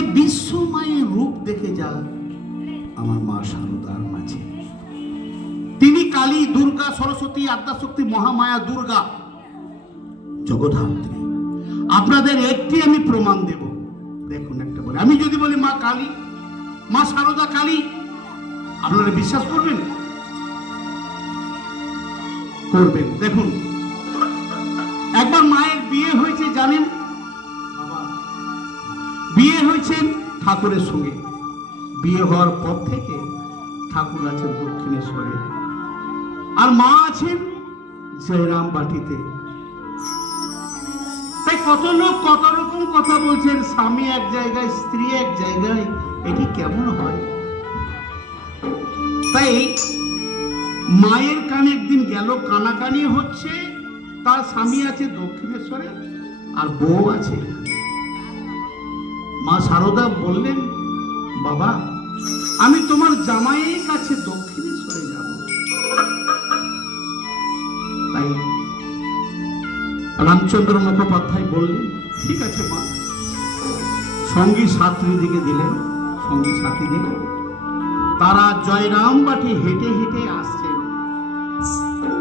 যে বিশ্বময়ের রূপ দেখে যা, আমার মা সারদার মাঝে। তিনি কালী, দুর্গা, সরস্বতী, আদ্যাশক্তি, মহামায়া, দুর্গা জগধাত্রী আপনাদের একটি আমি প্রমাণ দেব। দেখুন একটা বলে, আমি যদি বলি মা কালী, মা সারদা কালী, আপনারা বিশ্বাস করবেন? করবেন। দেখুন বিয়ে হয়েছেন ঠাকুরের সঙ্গে। বিয়ে হওয়ার পর থেকে ঠাকুর আছেন দক্ষিণেশ্বরে। আর মা আছেন জয়রাম বাটিতে। তাই কত লোক কত রকম কথা বলছেন, স্বামী এক জায়গায়, স্ত্রী এক জায়গায়, এটি কেমন হয়? তাই মায়ের কানে একদিন গেল, কানাকানি হচ্ছে, তার স্বামী আছে দক্ষিণেশ্বরে, আর বউ আছে। মা সারদা বললেন, বাবা, আমি তোমার জামাইয়ের কাছে দক্ষিণেশ্বরে যাব। তাই রামচন্দ্র মুখোপাধ্যায় বললেন, ঠিক আছে মা। সঙ্গী সাথী দিকে দিলেন, সঙ্গী সাথী দিকে তারা জয়রাম বাটি হেঁটে হেঁটে আসছেন।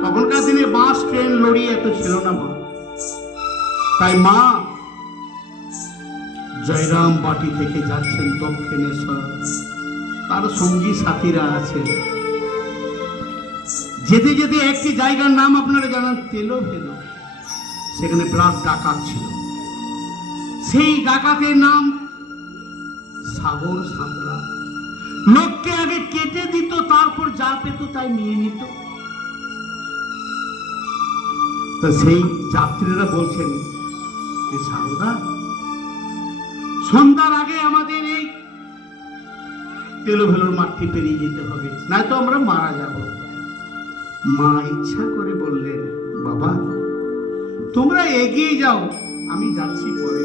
তখনকার দিনে বাস, ট্রেন লড়ি এত ছিল না মা। তাই মা জয়রাম বাটি থেকে যাচ্ছেন দক্ষিণেশ্বর। তার সঙ্গী সাথীরা আছেন। যেতে যেতে একটি জায়গার নাম আপনারা জানান তেলো ভেলো সেখানে বিরাট ডাকাত ছিল। সেই ডাকাতের নাম সাগর সাঁতরা। লোককে আগে কেটে দিত, তারপর যা পেত, তাই নিয়ে নিত। তো সেই যাত্রীরা বলছেন যে সারদা সন্ধ্যার আগে আমাদের এই তেলোভেলোর মাঠটি পেরিয়ে যেতে হবে। নয়তো আমরা মারা যাব। মা ইচ্ছা করে বললেন, বাবা, তোমরা এগিয়ে যাও, আমি যাচ্ছি পরে।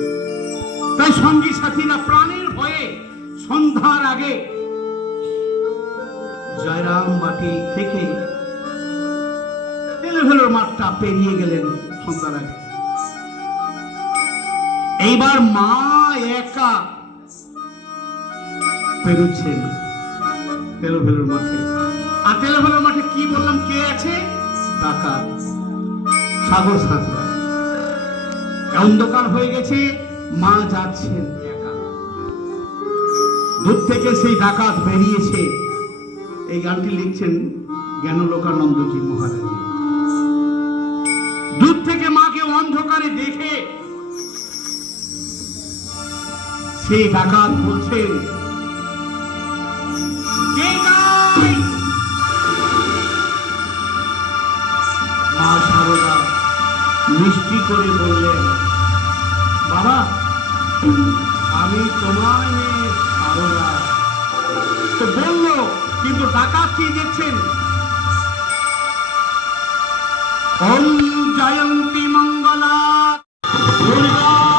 তাই সঙ্গী সাথীরা প্রাণের ভয়ে সন্ধ্যার আগে জয়রাম বাটি থেকে তেলেভেলোর মাঠটা পেরিয়ে গেলেন সন্ধ্যার আগে। এইবার মা একা। তেলোভেলোর মাঠে। আর মাঠে কি বললাম? কে আছে? ডাকাত। সাগর সাঁতরা। অন্ধকার হয়ে গেছে, মা যাচ্ছেন দূর থেকে সেই ডাকাত বেরিয়েছে। এই গানটি লিখছেন জ্ঞানলোকানন্দজি মহারাজ। দূর থেকে মাকে অন্ধকারে দেখে সেই ডাকাত বলছেন মা সারদা মিষ্টি করে বললেন, বাবা, আমি তোমার মেয়ে সারদা। তো বলল, কিন্তু ডাকাত কি দেখছেন? জয়ন্তী মঙ্গলা, দুর্গা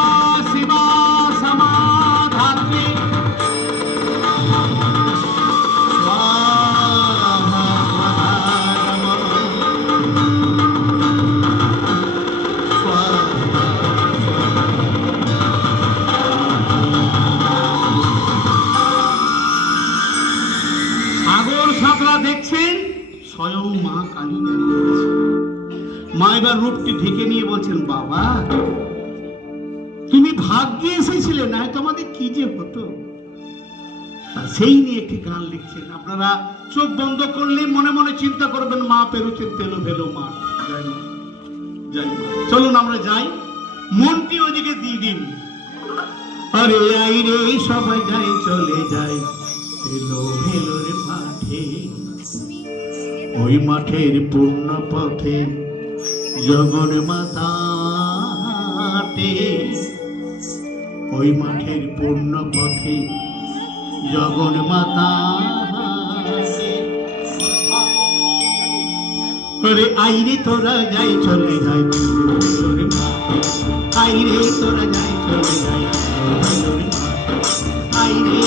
স্বয়ং মা কালী দাঁড়িয়ে আছে মা এবার রূপটি ঢেকে নিয়ে বলছেন, বাবা, তুমি ভাগ্যে এসেছিলে না তোমাদের কি যে হতো? সেই নিয়ে একটি গান লিখছেন। আপনারা চোখ বন্ধ করলে মনে মনে চিন্তা করবেন, মা পেরুছেন তেলো ভেলো মা। মা চলুন আমরা যাই। মনটি ওদিকে দিয়ে দিন। আরে আই রে সবাই যাই চলে যাই তেলো ভেলোর মাঠে ওই মাঠের পূর্ণ পথে জগন মাতাটে ওই মাঠের পূর্ণ পথে জগন মাতা আইরে তোরা যাই, চলে যাই। আইরে তোরা যাই, চলে যাই। আইরে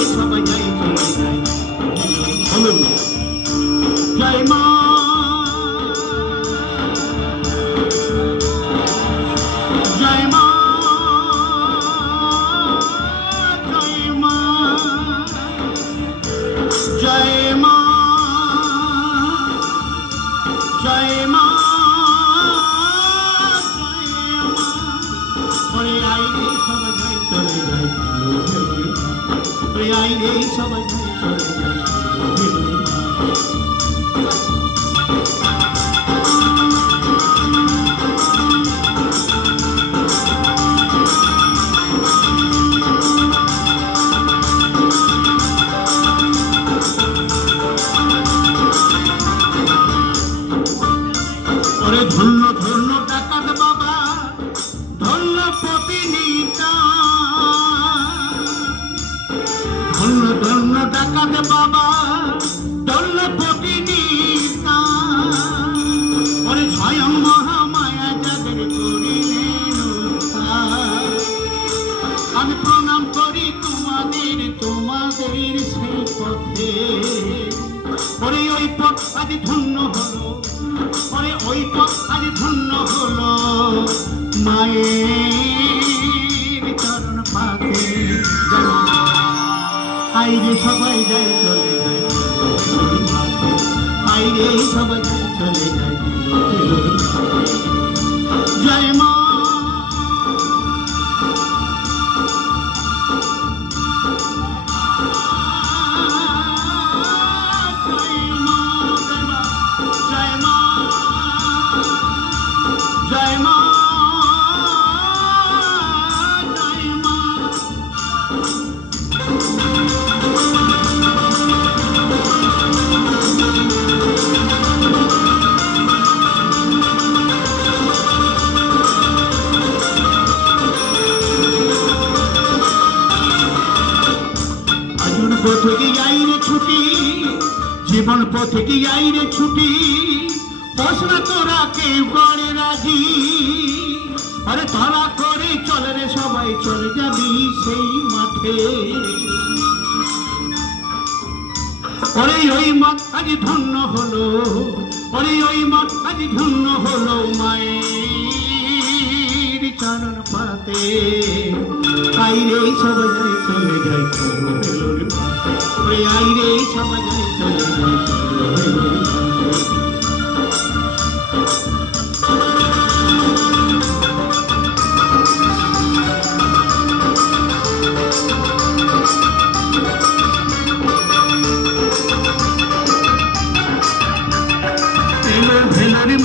আইরে সবাই যায় চলে যায় আইরে সবাই যায় চলে যায় পথে কি আইরে ছুটি। প্রশ্ন তোরা কেউ করে রাজি আরে তারা করে চলে রে সবাই, চলে যাবি সেই মাঠে। ওরে ওই মত আজ ধন্য হলো ওরে ওই মত আজ ধন্য হলো মায়ের চরণ পাতে। আইরে সবাই চলে মাঠে। ওরে আইরে সবাই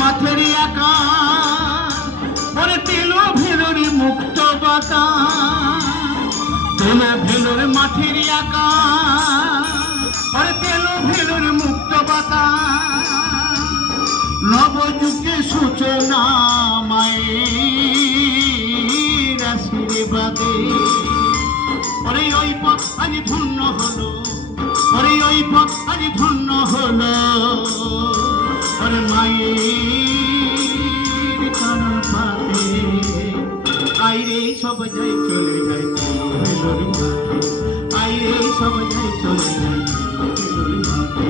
মাথেরি একা ওরে তেলো ভেলোরি মুক্ত বাতা তেলো ভেলোরি মাঠেরি একা ওরে তেলো ভেলোরি মুক্ত বাতা নবযুগে সূচনা মায়ের আশীর্বাদে। ওরে ওই পথ আজ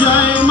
Jai